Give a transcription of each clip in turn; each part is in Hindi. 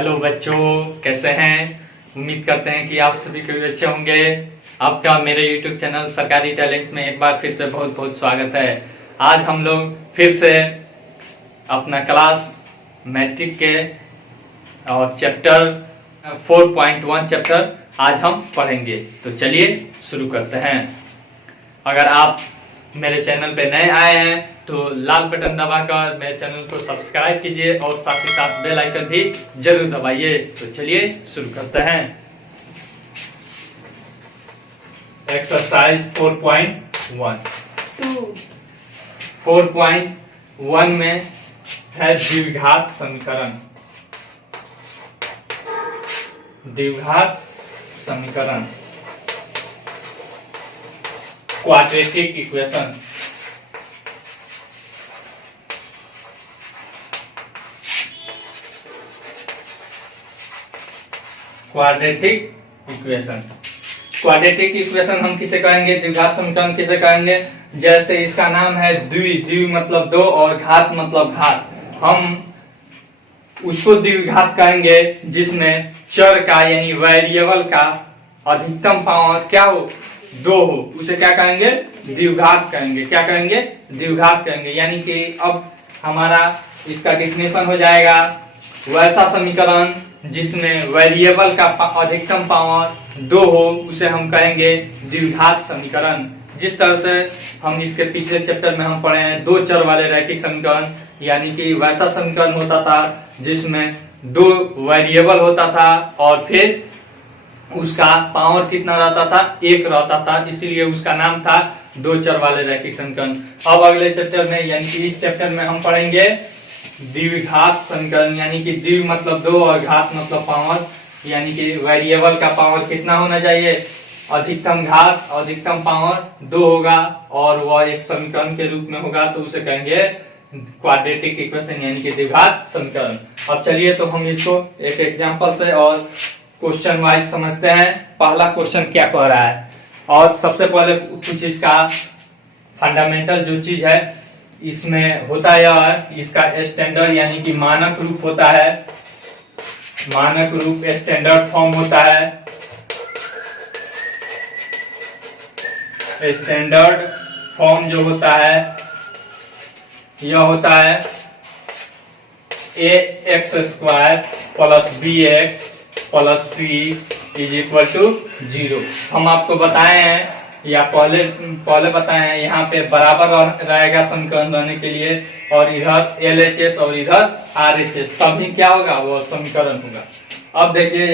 हेलो बच्चों, कैसे हैं। उम्मीद करते हैं कि आप सभी कोई अच्छे होंगे। आपका मेरे YouTube चैनल सरकारी टैलेंट में एक बार फिर से बहुत बहुत स्वागत है। आज हम लोग फिर से अपना क्लास मैट्रिक के और चैप्टर 4.1 चैप्टर आज हम पढ़ेंगे। तो चलिए शुरू करते हैं। अगर आप मेरे चैनल पे नए आए हैं तो लाल बटन दबाकर मेरे चैनल को सब्सक्राइब कीजिए और साथ ही साथ बेल आइकन भी जरूर दबाइए। तो चलिए शुरू करते हैं। एक्सरसाइज 4.1 में है द्विघात समीकरण। द्विघात समीकरण क्वाड्रेटिक इक्वेशन। क्वाड्रेटिक इक्वेशन हम किसे कहेंगे, द्विघात समीकरण किसे कहेंगे। जैसे इसका नाम है द्वि मतलब दो और घात मतलब घात। हम उसको द्विघात कहेंगे जिसमें चर का यानी वेरिएबल का अधिकतम पावर क्या हो, दो हो। उसे क्या कहेंगे, द्विघात कहेंगे। क्या कहेंगे, द्विघात कहेंगे। यानी कि अब हमारा इसका डेफिनेशन हो जाएगा, वैसा समीकरण जिसमें वेरिएबल का अधिकतम पावर दो हो उसे हम कहेंगे द्विघात समीकरण। जिस तरह से हम इसके पिछले चैप्टर में हम पढ़े हैं, दो चर वाले रैखिक समीकरण, यानी कि वैसा समीकरण होता था जिसमें दो वेरिएबल होता था और फिर उसका पावर कितना रहता था, एक रहता था, इसीलिए उसका नाम था दो चर वाले रैखिक समीकरण। अब अगले चैप्टर में यानी कि इस चैप्टर में हम पढ़ेंगे द्विघात समीकरण, यानी कि द्वि मतलब दो और घात मतलब पावर, यानी कि वेरिएबल का पावर कितना होना चाहिए, अधिकतम घात अधिकतम पावर दो होगा और वह एक समीकरण के रूप में होगा, तो उसे कहेंगे क्वाड्रेटिक इक्वेशन यानी कि द्विघात समीकरण। अब चलिए तो हम इसको एक एग्जांपल से और क्वेश्चन वाइज समझते हैं। पहला क्वेश्चन क्या कह रहा है, और सबसे पहले कुछ इसका फंडामेंटल जो चीज है इसमें होता यह है, इसका स्टैंडर्ड यानी कि मानक रूप होता है। मानक रूप स्टैंडर्ड फॉर्म होता है। स्टैंडर्ड फॉर्म जो होता है यह होता है ax² plus bx plus c is equal to 0। हम आपको बताए हैं या पहले बताए हैं, यहाँ पे बराबर रहेगा समीकरण बनने के लिए, और इधर LHS और इधर RHS, तभी क्या होगा, वो समीकरण होगा। अब देखिए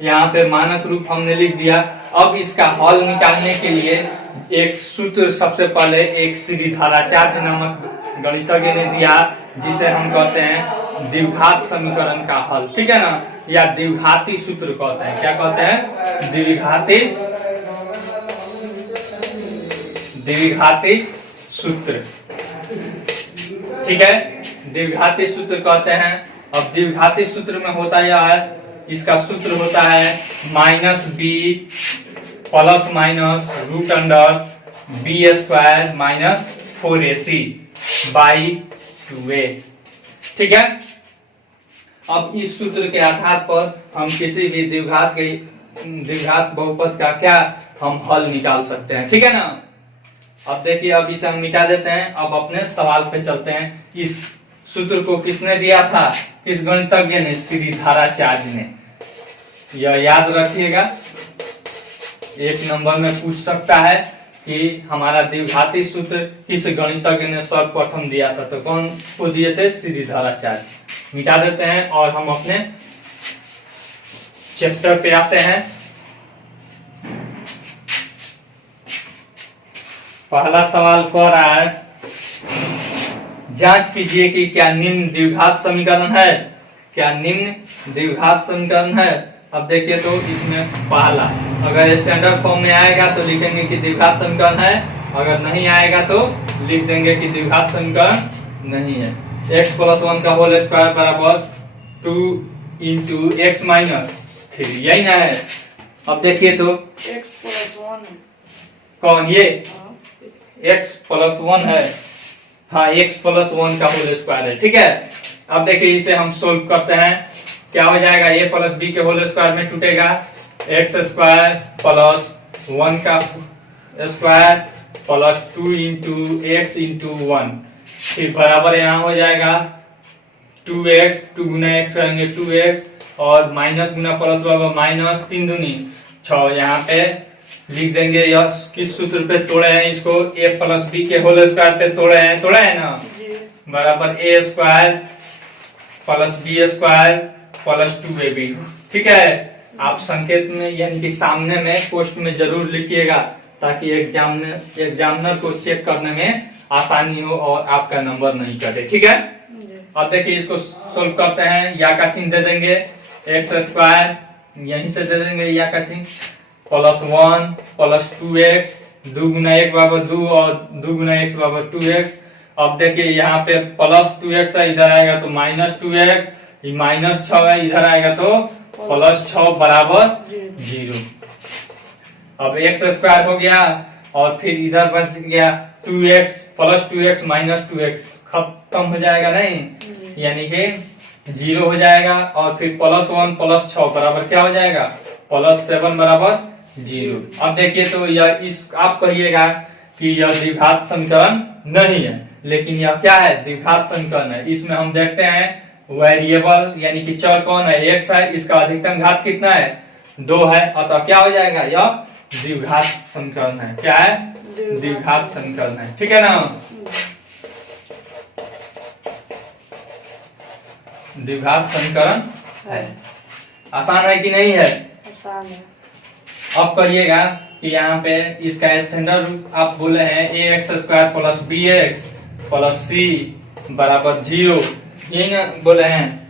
यहाँ पे मानक रूप हमने लिख दिया। अब इसका हल निकालने के लिए एक सूत्र सबसे पहले एक श्रीधराचार्य नामक गणितज्ञ ने दिया, जिसे हम कहते हैं द्विघात समीकरण का हल, ठीक है ना, या द्विघाती सूत्र कहते हैं। क्या कहते हैं, द्विघाती सूत्र, ठीक है, द्विघाती सूत्र कहते हैं। अब द्विघाती सूत्र में होता यह है, इसका सूत्र होता है -b plus minus root under b² minus 4ac by 2a, ठीक है। अब इस सूत्र के आधार पर हम किसी भी द्विघात बहुपद का क्या हम हल निकाल सकते हैं, ठीक है ना। अब देखिए, अब इसे हम मिटा देते हैं। अब अपने सवाल पे चलते हैं। इस सूत्र को किसने दिया था, किस गणितज्ञ ने, श्रीधराचार्य ने। यह याद रखिएगा, एक नंबर में पूछ सकता है कि हमारा द्विघाती सूत्र किस गणितज्ञ ने सर्वप्रथम दिया था, तो कौन को दिए थे, श्रीधराचार्य। मिटा देते हैं और हम अपने चैप्टर पे आते हैं। पहला सवाल कह रहा है, जांच कीजिए कि क्या निम्न द्विघात समीकरण है। क्या निम्न द्विघात समीकरण है। अब देखिए तो इसमें पहला, अगर स्टैंडर्ड फॉर्म में आएगा तो लिखेंगे कि द्विघात समीकरण है, अगर नहीं आएगा तो लिख देंगे कि द्विघात समीकरण नहीं है। x प्लस 1 का होल स्क्वायर बराबर 2 इंटू एक्स माइनस 3, यही ना है। अब देखिए तो x प्लस 1 कौन, ये x प्लस 1 है, हाँ x प्लस 1 का होल स्क्वायर है, ठीक है। अब देखिए इसे हम सोल्व करते हैं, क्या हो जाएगा, a प्लस बी के होल स्क्वायर में टूटेगा एक्स स्क्वायर प्लस 1 का square plus 2 into x into 1, फिर बराबर यहाँ हो जाएगा 2x, 2 गुना एक्स करेंगे 2x और माइनस गुना प्लस बराबर माइनस 3 दूनी 6, यहाँ पे लिख देंगे। यह किस सूत्र पे तोड़े हैं इसको, a प्लस बी के होल स्क्वायर पे तोड़े हैं ना, बराबर a square plus b square plus 2ab। ठीक है, आप संकेत में यानी कि सामने में पोस्ट में जरूर लिखिएगा ताकि एग्जामिनर को चेक करने में आसानी हो और आपका नंबर नहीं कटे। ठीक है, अब देखिए इसको सोल्व करते हैं, या का चिन्ह दे देंगे एक्स स्क्वायर यहीं से दे देंगे या का चिन्ह प्लस 1 प्लस 2x, 2 गुना 1 बराबर 2 और 2 गुना x बराबर 2x। अब देखिए यहाँ पे प्लस 2x है, इधर आएगा तो माइनस 2x, ये माइनस 6 है, इधर आएगा तो प्लस 6 बराबर 0। अब x स्क्वायर हो गया और फिर इधर बच गया 2x plus 2x minus 2x, खत्म हो जाएगा नहीं, यानी कि 0 हो जाएगा और फिर प्लस 1 प्लस 6 बराबर क्या हो जाएगा प्लस 7 बराबर 0। अब देखिए तो यह इस आप कहिएगा कि यह द्विघात समीकरण नहीं है, लेकिन यह क्या है, द्विघात समीकरण है। इसमें हम देखते हैं वेरिएबल यानी कि चर कौन है, x है, इसका अधिकतम घात कितना है 2 है, अतः क्या हो जाएगा यह द्विघात समीकरण है। क्या है, द्विघात समीकरण है। ठीक है ना, द्विघात समीकरण है। आसान है कि नहीं है, आसान है। अब करिएगा कि यहाँ पे इसका स्टैंडर्ड रूप आप बोले हैं ax square plus bx plus c बराबर 0, यही ना बोले हैं।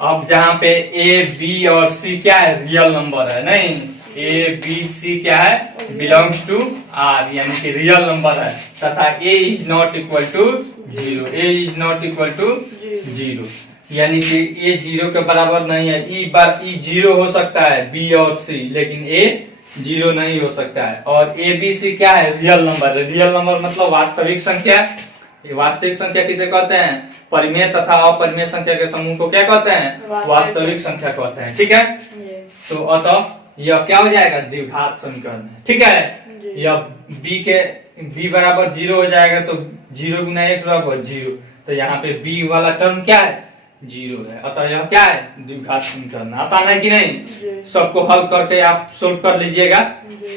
अब जहाँ पे a b और c क्या है, रियल नंबर है, नहीं a b c क्या है, बिलोंग्स टू r यानी कि रियल नंबर है, तथा a is not equal to 0, a is not equal to 0 यानी कि a 0 के बराबर नहीं है। e 0 हो सकता है b और c, लेकिन a 0 नहीं हो सकता है। और a b c क्या है, रियल नंबर है। रियल नंबर मतलब वास्तविक संख्या। ये वास्तविक संख्या किसे कहते हैं, परिमेय तथा अपरिमेय संख्या के समूह को क्या कहते हैं, वास्तविक संख्या कहते हैं। ठीक है, तो अतः यह क्या हो जाएगा, द्विघात समीकरण है। ठीक है, यह b बराबर 0 हो जाएगा तो 0 गुना x बराबर 0, तो यहाँ पे b वाला टर्म क्या है 0 है, अतः यह क्या है, द्विघात समीकरण। आसान है कि नहीं, सबको हल करके आप सोल्व कर लीजिएगा,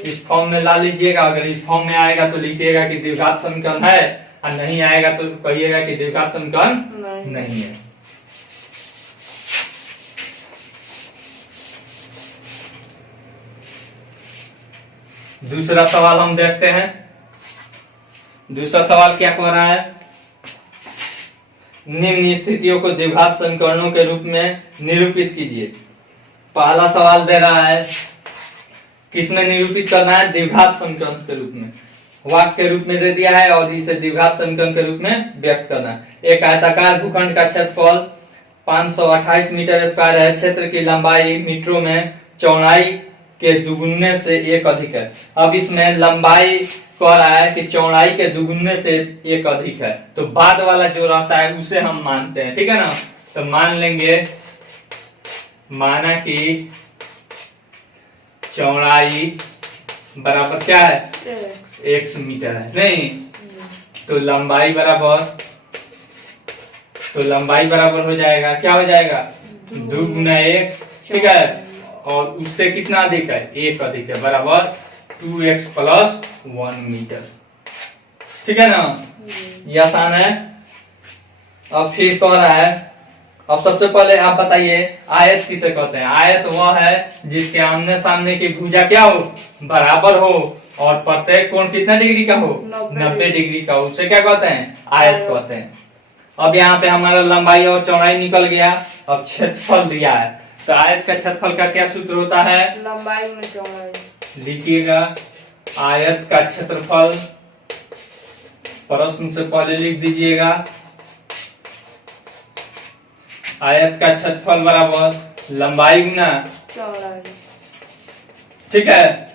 इस फॉर्म में ला लीजिएगा। अगर इस फॉर्म में आएगा तो लिखिएगा कि द्विघात समीकरण है, और नहीं आएगा तो कहिएगा कि द्विघात समीकरण नहीं है। दूसरा सवाल हम देखते हैं। दूसरा सवाल क्या कह रहा है, निम्न स्थितियों को द्विघात समीकरणों के रूप में निरूपित कीजिए। पहला सवाल दे रहा है किसमें निरूपित करना है, द्विघात समीकरण के रूप में, वाक्य के रूप में दे दिया है और इसे द्विघात समीकरण के रूप में व्यक्त करना है। एक आयताकार भूखंड का क्षेत्रफल 528 मीटर स्क्वायर है, क्षेत्र की लंबाई मीटरों में चौड़ाई के दुगुने से 1 अधिक है। अब इसमें लंबाई कह रहा है कि चौड़ाई के दुगुने से 1 अधिक है, तो बाद वाला जो रहता है उसे हम मानते हैं। ठीक है ना, तो मान लेंगे, माना कि चौड़ाई बराबर क्या है x मीटर है, नहीं तो लंबाई बराबर हो जाएगा, क्या हो जाएगा 2 गुना x। ठीक है, और उससे कितना अधिक है, 1 अधिक है, बराबर 2x प्लस 1 मीटर। ठीक है ना, ये आसान है। अब फिर कह रहा है, अब सबसे पहले आप बताइए आयत किसे कहते हैं। आयत वह है जिसके आमने सामने की भुजा क्या हो, बराबर हो, और प्रत्येक कोण कितना डिग्री का हो, 90 डिग्री का, उसे क्या कहते हैं, आयत कहते हैं। अब यहाँ पे हमारा लंबाई और चौड़ाई निकल गया, अब क्षेत्रफल दिया है, तो आयत का क्षेत्रफल का क्या सूत्र होता है, लंबाई में चौड़ाई। लिखिएगा आयत का क्षेत्रफल, प्रश्न से पहले लिख दीजिएगा आयत का क्षेत्रफल बराबर लंबाई गुना चौड़ाई। ठीक है,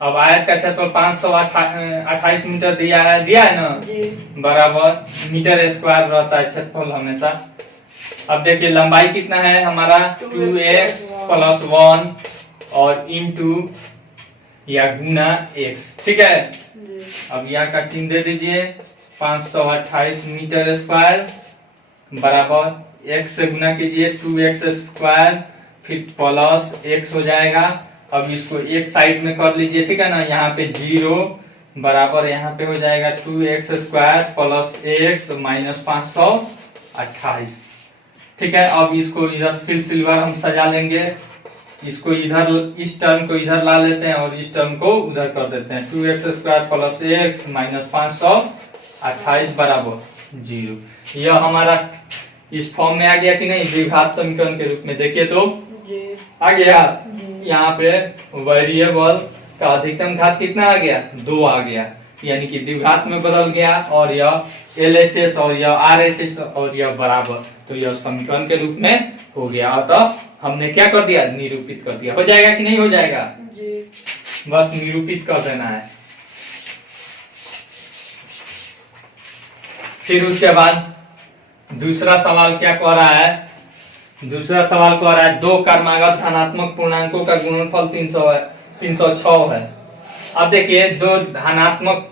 अब आयत का क्षेत्रफल 528 मीटर दिया है ना, जी बराबर मीटर स्क्वायर रहता है क्षेत्रफल हमेशा। अब देखिए लंबाई कितना है हमारा 2x प्लस 1 और इंटू या गुना x, ठीक है। जी अब यहाँ का चिन्ह दे दीजिए 528 मीटर स्क्वायर बराबर x से गुना कीजिए 2x स्क्वायर फिर प्लस x हो जाएगा। अब इसको एक साइड में कर लीजिए, ठीक है ना। यहाँ पे 0 बराबर यहाँ पे हो जाएगा 2x square plus x minus 528, ठीक है। अब इसको इधर सिलसिलेवार हम सजा लेंगे, इसको इधर इस टर्म को इधर ला लेते हैं और इस टर्म को उधर कर देते हैं। 2x square plus x minus 528 बराबर 0। यह हमारा इस फॉर्म में आ गया कि नहीं, द्विघात समीकरण के रूप में। देखिए तो जी आ गया। जी यहाँ पे वेरिएबल का अधिकतम घात कितना आ गया, 2 आ गया, यानी कि द्विघात में बदल गया। और यह LHS और यह RHS और यह बराबर, तो यह समीकरण के रूप में हो गया। अतः हमने क्या कर दिया, निरूपित कर दिया। हो जाएगा कि नहीं हो जाएगा, जी बस निरूपित कर देना है। फिर उसके बाद दूसरा सवाल क्या कह रहा है, दूसरा सवाल कह रहा है दो क्रमागत धनात्मक पूर्णांकों का गुणनफल 306 है। अब देखिए दो धनात्मक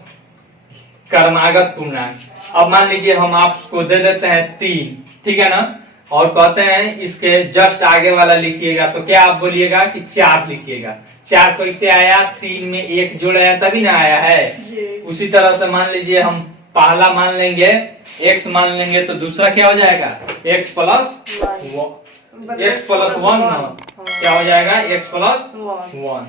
क्रमागत पूर्णांक, अब मान लीजिए हम आपको दे देते हैं 3, ठीक है ना, और कहते हैं इसके जस्ट आगे वाला लिखिएगा, तो क्या आप बोलिएगा कि 4 लिखिएगा। 4 कैसे आया, 3 में 1 जोड़ाया तभी ना आया है। जी उसी तरह से मान लीजिए हम पहला मान लेंगे x मान लेंगे, तो दूसरा क्या हो जाएगा x प्लस 1 ना, क्या हो जाएगा x प्लस 1।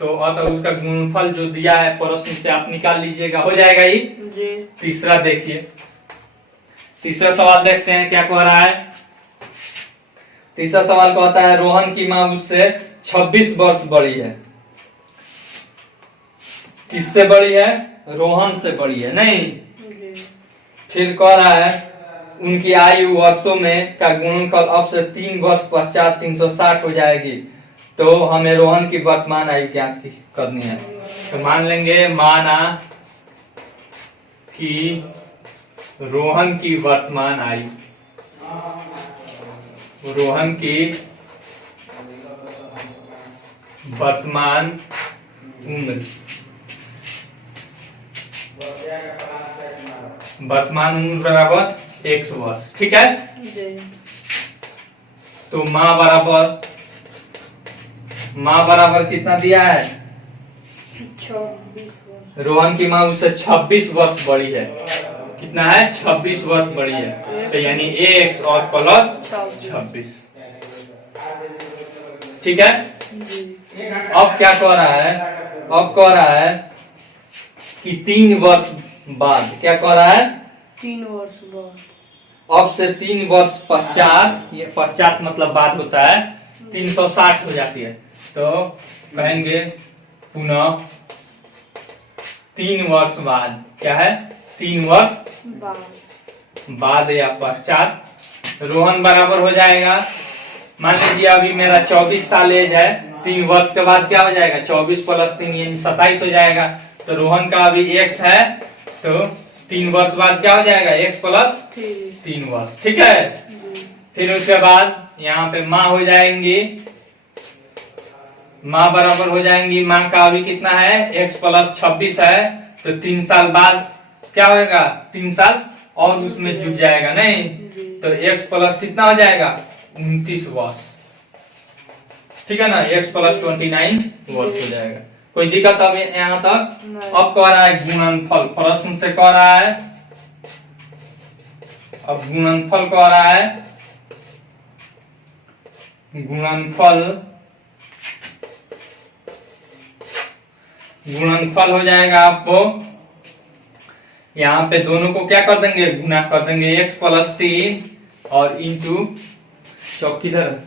तो अतः उसका गुणनफल जो दिया है प्रश्न से आप निकाल लीजिएगा, हो जाएगा ही। जी तीसरा देखिए, तीसरा सवाल देखते हैं क्या कह रहा है। तीसरा सवाल कहता है रोहन की मां उससे 26 वर्ष बड़ी है। किससे बड़ी है, रोहन से बड़ी है, नहीं। जी फिर कह रहा है उनकी आयु वर्षों में का गुणनफल अब से 3 वर्ष पश्चात 360 हो जाएगी, तो हमें रोहन की वर्तमान आयु ज्ञात करनी है। तो मान लेंगे माना कि रोहन की वर्तमान आयु, रोहन की वर्तमान उम्र, वर्तमान उम्र बराबर 100 वर्ष, ठीक है। जी तो माँ बराबर कितना दिया है, 26 वर्ष रोहन की माँ उससे 26 वर्ष बड़ी है। कितना है, 26 वर्ष बड़ी है, तो यानी x और प्लस 26, ठीक है। जी अब क्या कह रहा है, अब कह रहा है कि 3 वर्ष बाद, क्या कह रहा है 3 वर्ष बाद, अब से 3 वर्ष पश्चात, ये पश्चात मतलब बाद होता है, 360 हो जाती है। तो कहेंगे पुनः 3 वर्ष बाद, क्या है 3 वर्ष बाद या पश्चात रोहन बराबर हो जाएगा। मान लीजिए अभी मेरा 24 साल एज है, 3 वर्ष के बाद क्या हो जाएगा 24 प्लस 3 यानी 27 हो जाएगा। तो रोहन का अभी x है, तो 3 वर्ष बाद क्या हो जाएगा x प्लस 3 वर्ष, ठीक है। फिर उसके बाद यहाँ पे माँ हो जाएंगी, माँ बराबर हो जाएंगी, माँ का अभी कितना है x प्लस 26 है, तो 3 साल बाद क्या होगा 3 साल और उसमें जुट जाएगा, नहीं। तो x प्लस कितना हो जाएगा 29 वर्ष, ठीक है ना, x प्लस 29 वर्ष हो जाएगा। कोई दिक्कत अब यहाँ तक। अब कह रहा है गुणनफल, प्रश्न से कह रहा है, अब गुणनफल कह रहा है, गुणनफल हो जाएगा आपको, यहाँ पे दोनों को क्या कर देंगे, गुना कर देंगे, x प्लस 3 और इंटू चौक किधर,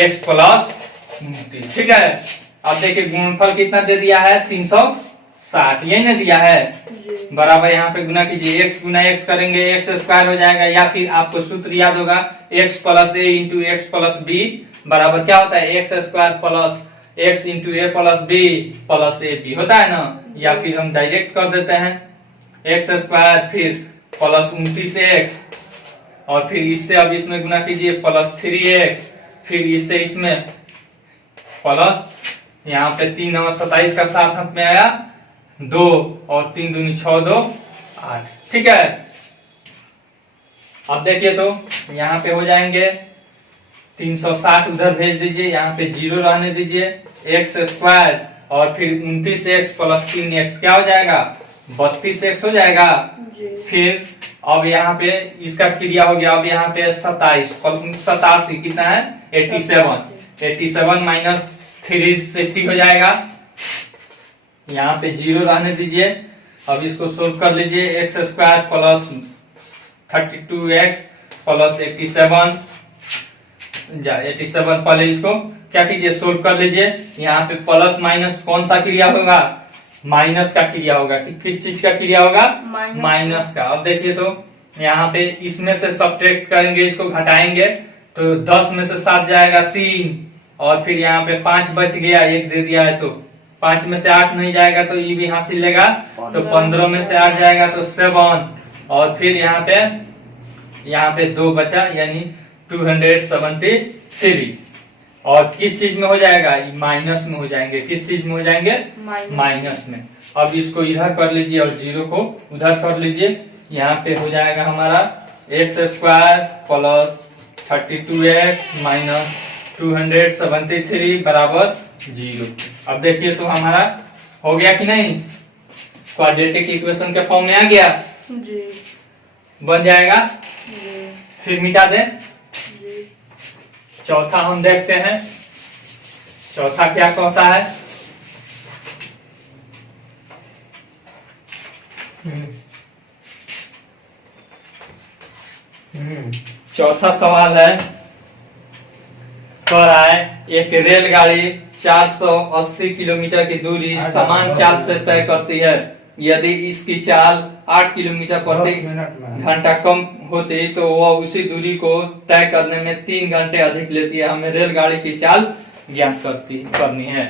x प्लस 29, ठीक है। अब देखिए गुणनफल कितना दे दिया है 360, यही ना दिया है, बराबर यहाँ पे गुना कीजिए, x गुना x करेंगे x स्क्वायर हो जाएगा, या फिर आपको सूत्र याद होगा x plus a into x plus b बराबर क्या होता है x square plus x into a plus b plus a b होता है ना। या फिर हम डायरेक्ट कर देते हैं एक्स स्क्वायर फिर प्लस 29x और फिर इससे अब इसमें गुना कीजिए प्लस 3x फिर इससे इसमें प्लस यहाँ पे 3 और 27 का साथ हाथ में आया 2 और 3 दूनी 6 2 8। ठीक है, अब देखिए तो यहाँ पे हो जाएंगे 360 उधर भेज दीजिए, यहाँ पे 0 रहने दीजिए, एक्स स्क्वायर और फिर 29x प्लस 3x क्या हो जाएगा 32x हो जाएगा। जी। फिर अब यहाँ पे इसका क्रिया हो गया, अब यहाँ पे 87 कितना है 87 माइनस 360 हो जाएगा, यहाँ पे 0 रहने दीजिए। अब इसको सोल्व कर लीजिए, x square plus 32x plus 87 पहले इसको क्या कीजिए सोल्व कर लीजिए। यहाँ पे प्लस माइनस कौन सा क्रिया होगा माइनस का क्रिया होगा, कि किस चीज का क्रिया होगा माइनस का। अब देखिए तो यहाँ पे इसमें से सब्ट्रैक्ट करेंगे, इसको घटाएंगे तो 10 में से 7 जाएगा 3 और फिर यहाँ पे 5 बच गया, 1 दे दिया है तो 5 में से 8 नहीं जाएगा तो ये भी हासिल लेगा, तो 15 में से 8 जाएगा तो 7 और फिर यहाँ पे 2 बचा यानी 273 और किस चीज में हो जाएगा माइनस में हो जाएंगे, किस चीज में हो जाएंगे माइनस में। अब इसको इधर कर लीजिए और 0 को उधर कर लीजिए, यहाँ पे हो जाएगा हमारा x square plus 32x minus 273 बराबर 0। अब देखिए तो हमारा हो गया कि नहीं, क्वाड्रेटिक इक्वेशन के फॉर्म में आ गया जी। बन जाएगा। जी। फिर मिटा दे। जी। चौथा हम देखते हैं, चौथा क्या कहता है। चौथा सवाल है, कह रहा है एक रेलगाड़ी 480 किलोमीटर की दूरी समान चाल से तय करती है, यदि इसकी चाल 8 किलोमीटर प्रति घंटा कम होती तो वह उसी दूरी को तय करने में 3 घंटे अधिक लेती है। हमें रेलगाड़ी की चाल ज्ञात करनी है।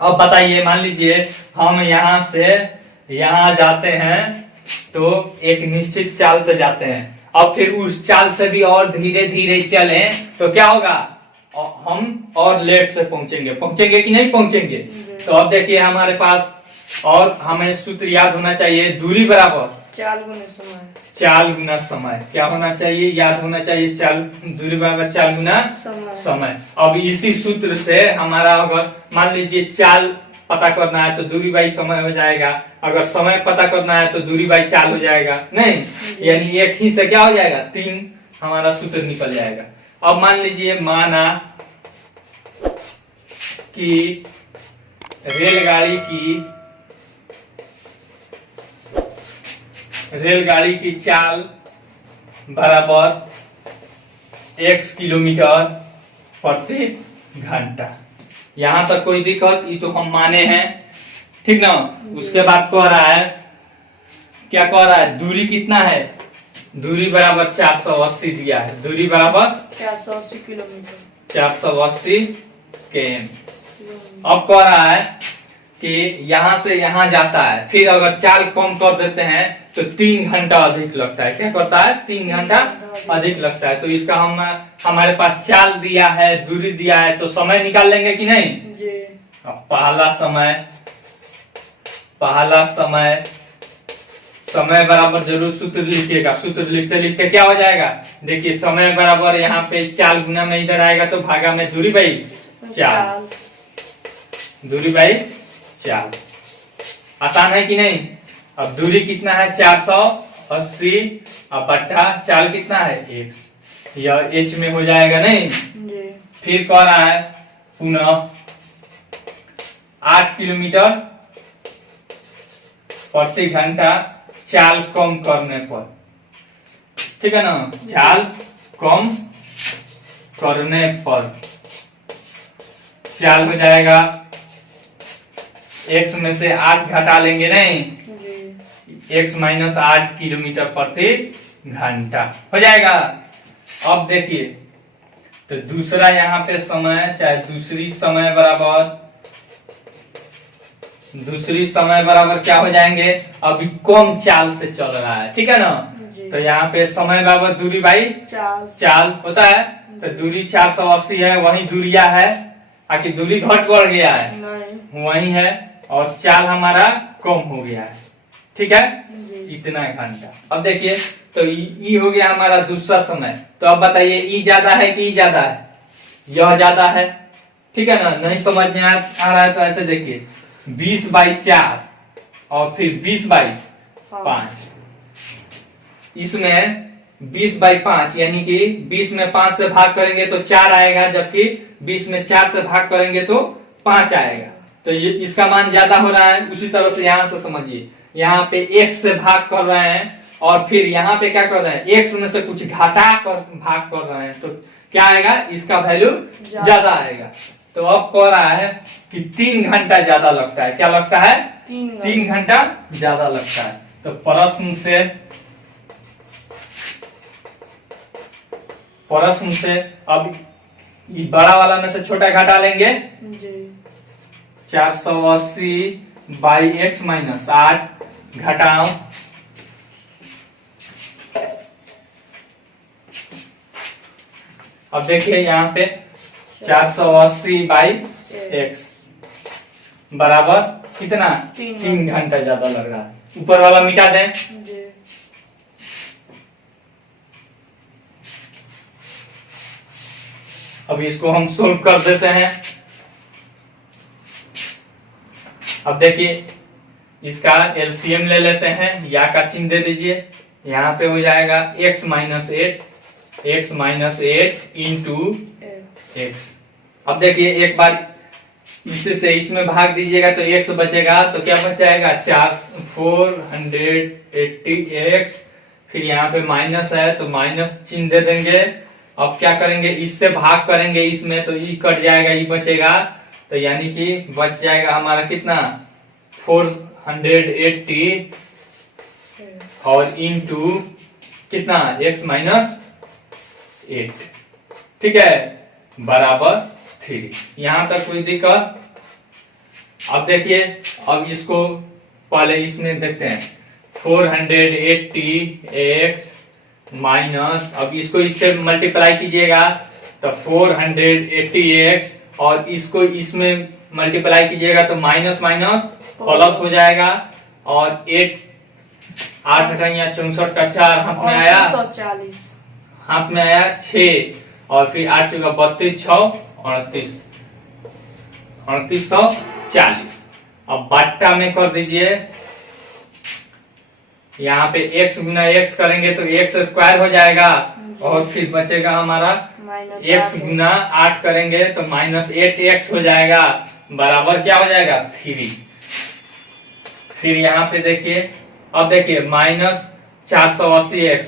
अब बताइए, मान लीजिए हम यहाँ से यहाँ जाते हैं तो एक निश्चित चाल से जाते हैं, अब फिर उस चाल से भी और धीरे धीरे चले तो क्या होगा, हम और लेट से पहुंचेंगे कि नहीं पहुंचेंगे। तो अब देखिए हमारे पास और हमें सूत्र याद होना चाहिए, दूरी बराबर चाल गुना समय। क्या होना चाहिए, याद होना चाहिए, चाल दूरी बराबर चाल गुना समय। अब इसी सूत्र से हमारा अगर मान लीजिए चाल पता करना है तो दूरी बाई समय हो जाएगा, अगर समय पता करना है तो दूरी बाई चाल हो जाएगा, नहीं यानी एक ही से क्या हो जाएगा 3 हमारा सूत्र निकल जाएगा। अब मान लीजिए माना कि रेलगाड़ी की चाल बराबर x किलोमीटर प्रति घंटा। यहां तक कोई दिक्कत, ये तो हम माने हैं, ठीक ना। उसके बाद कह रहा है, क्या कह रहा है, दूरी कितना है, दूरी बराबर 480 दिया है, दूरी बराबर 480 किलोमीटर 480 km। अब कह रहा है कि यहां से यहां जाता है, फिर अगर चाल कम कर देते हैं तो 3 घंटा अधिक लगता है। क्या करता है 3 घंटा अधिक लगता है। तो इसका हमारे पास चाल दिया है, दूरी दिया है, तो समय निकाल लेंगे कि नहीं जी। अब पहला समय बराबर जरूर सूत्र लिखिएगा, सूत्र लिखते लिखते क्या हो जाएगा, देखिए समय बराबर यहाँ पे चाल गुना में इधर आएगा तो भागा में दूरी बाई चाल, दूरी बाई चाल। आसान है कि नहीं। अब दूरी कितना है 480 अब बट्टा चाल कितना है 1, यह h में हो जाएगा नहीं। फिर कह रहा है पुनः 8 किलोमीटर प्रति घंटा चाल कम करने पर, ठीक है ना, चाल कम करने पर चाल हो जाएगा x में से 8 घटा लेंगे नहीं, x माइनस 8 किलोमीटर प्रति घंटा हो जाएगा। अब देखिए तो दूसरा यहाँ पे समय चाहे दूसरी समय बराबर क्या हो जाएंगे, अभी कम चाल से चल रहा है, ठीक है ना। जी। तो यहाँ पे समय बराबर दूरी बाई चाल होता है। तो दूरी 480 है, वही दूरिया है, आखिर दूरी घट बढ़ गया है नहीं। वही है, और चाल हमारा कम हो गया है, ठीक है। जी। इतना घंटा। अब देखिए तो ई हो गया हमारा दूसरा समय। तो अब बताइए ई ज्यादा है कि ई ज्यादा है, यह ज्यादा है, ठीक है ना। नहीं समझ में आ रहा है तो ऐसे देखिए 20/4 और फिर 20/5, इसमें 20/5 यानी कि 20 में 5 से भाग करेंगे तो 4 आएगा, जबकि 20 में 4 से भाग करेंगे तो 5 आएगा। तो ये इसका मान ज्यादा हो रहा है। उसी तरह से यहाँ से समझिए, यहाँ पे x से भाग कर रहे हैं और फिर यहाँ पे क्या कर रहे हैं, x में से कुछ घटा कर भाग कर रहे हैं, तो क्या आएगा, इसका वैल्यू ज्यादा आएगा। तो अब कह रहा है कि 3 घंटा ज्यादा लगता है। क्या लगता है, 3 घंटा ज्यादा लगता है। तो प्रश्न से अब ये बड़ा वाला में से छोटा घटा लेंगे। 480/x - 8 घटाओ, अब देखिए यहाँ पे 480/x बराबर कितना, 3 घंटा ज्यादा लग रहा है। ऊपर वाला मिटा दें। अब इसको हम सोल्व कर देते हैं। अब देखिए इसका एलसीएम ले लेते हैं, या का चिन्ह दे दीजिए। यहाँ पे हो जाएगा x - 8 इंटू x। अब देखिए एक बार इससे से इसमें भाग दीजिएगा तो x बचेगा, तो क्या बच जाएगा 480x, फिर यहाँ पे माइनस है तो माइनस चिन्ह दे देंगे। अब क्या करेंगे, इससे भाग करेंगे इसमें तो ई कट जाएगा, ई बचेगा, तो यानी कि बच जाएगा हमारा कितना 480 और इंटू कितना x - 8, ठीक है, बराबर 3। यहां तक कोई दिक्कत। अब देखिए, अब इसको पहले इसमें देखते हैं 480x माइनस, अब इसको इससे मल्टीप्लाई कीजिएगा तो 480x, और इसको इसमें मल्टीप्लाई कीजिएगा तो माइनस माइनस प्लस हो जाएगा, और 8 64 का 4 हाथ में आया, 6, और फिर 8 चौका 32, 6 3840। अब बट्टा में कर दीजिए, यहाँ पे x गुना x करेंगे तो x स्क्वायर हो जाएगा, और फिर बचेगा हमारा x गुना 8 करेंगे तो -8x हो जाएगा, बराबर क्या हो जाएगा 3। फिर यहाँ पे देखिए, अब देखिए -480x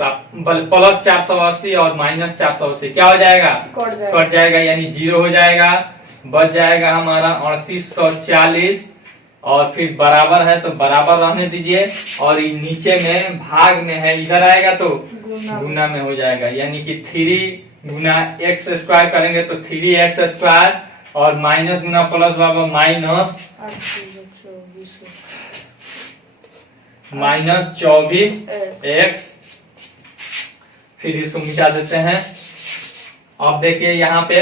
प्लस 480 और -480 क्या हो जाएगा, कट जाएगा, यानी 0 हो जाएगा। बच जाएगा हमारा 3840, और फिर बराबर है तो बराबर रहने दीजिए, और नीचे में भाग में है, इधर आएगा तो गुना में हो जाएगा, यानी कि 3 गुना x स्क्वायर करेंगे तो 3x स्क्वायर, और माइनस गुना प्लस बाबा -24x। फिर इसको मिटा देते हैं। अब देखिए यहाँ पे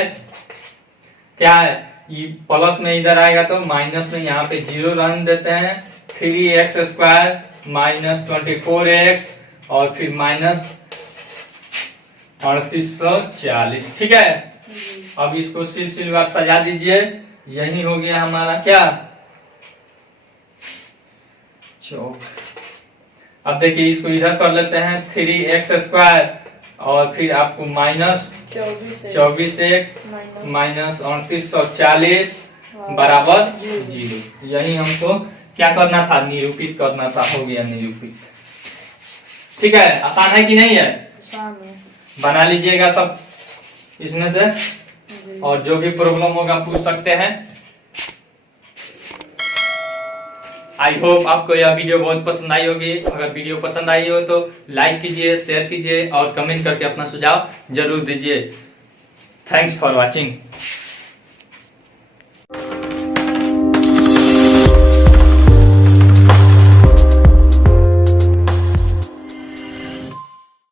क्या है, ये प्लस में इधर आएगा तो माइनस में यहाँ पे 0 रहने देते हैं, 3x स्क्वायर -24x, और फिर -3840, ठीक है। अब इसको सिलसिलेवार सजा दीजिए। यही हो गया हमारा क्या, चौक। अब देखिए इसको इधर कर लेते हैं, 3x स्क्वायर, और फिर आपको -24x -3840 बराबर 0। यही हमको क्या करना था, निरूपित करना था। हो गया निरूपित, ठीक है। आसान है कि नहीं है, बना लीजिएगा सब इसमें से, और जो भी प्रॉब्लम होगा पूछ सकते हैं। आई होप आपको यह वीडियो बहुत पसंद आई होगी। अगर वीडियो पसंद आई हो तो लाइक कीजिए, शेयर कीजिए, और कमेंट करके अपना सुझाव जरूर दीजिए। Thanks for watching.